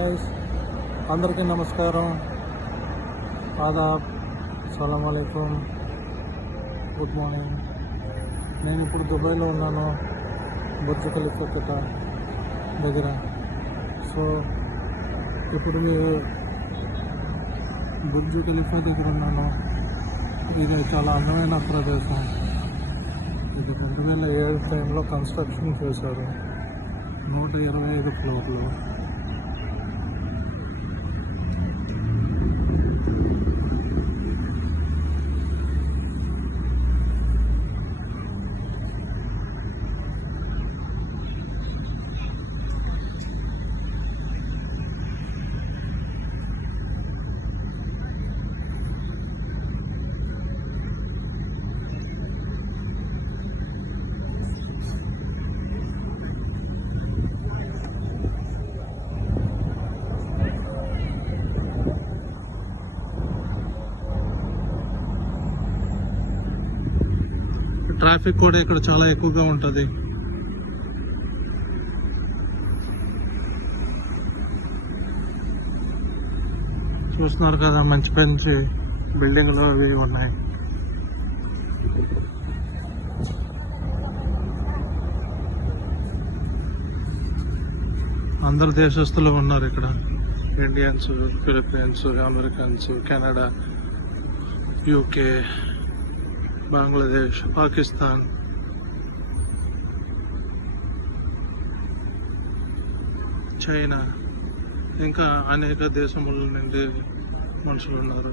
గైస్, అందరికీ నమస్కారం, ఆదాబ్, సలాం అలైకుం, గుడ్ మార్నింగ్. నేను ఇప్పుడు దుబాయ్లో ఉన్నాను, బుర్జ్ ఖలీఫా దగ్గర. సో ఇప్పుడు బుర్జ్ ఖలీఫా దగ్గర ఉన్నాను. ఇది చాలా అందమైన ప్రదేశం. ఇది 2007 టైంలో కన్స్ట్రక్షన్ చేశారు. 125 ఫ్లోర్లు. ట్రాఫిక్ కూడా ఇక్కడ చాలా ఎక్కువగా ఉంటుంది. చూస్తున్నారు కదా, మంచి మంచి బిల్డింగ్లు అవి ఉన్నాయి. అందరు దేశస్తులు ఉన్నారు ఇక్కడ. Indians, Philippines, Americans, Canada, UK, Bangladesh, Pakistan, చైనా, ఇంకా అనేక దేశముల నుండి మనుషులు ఉన్నారు.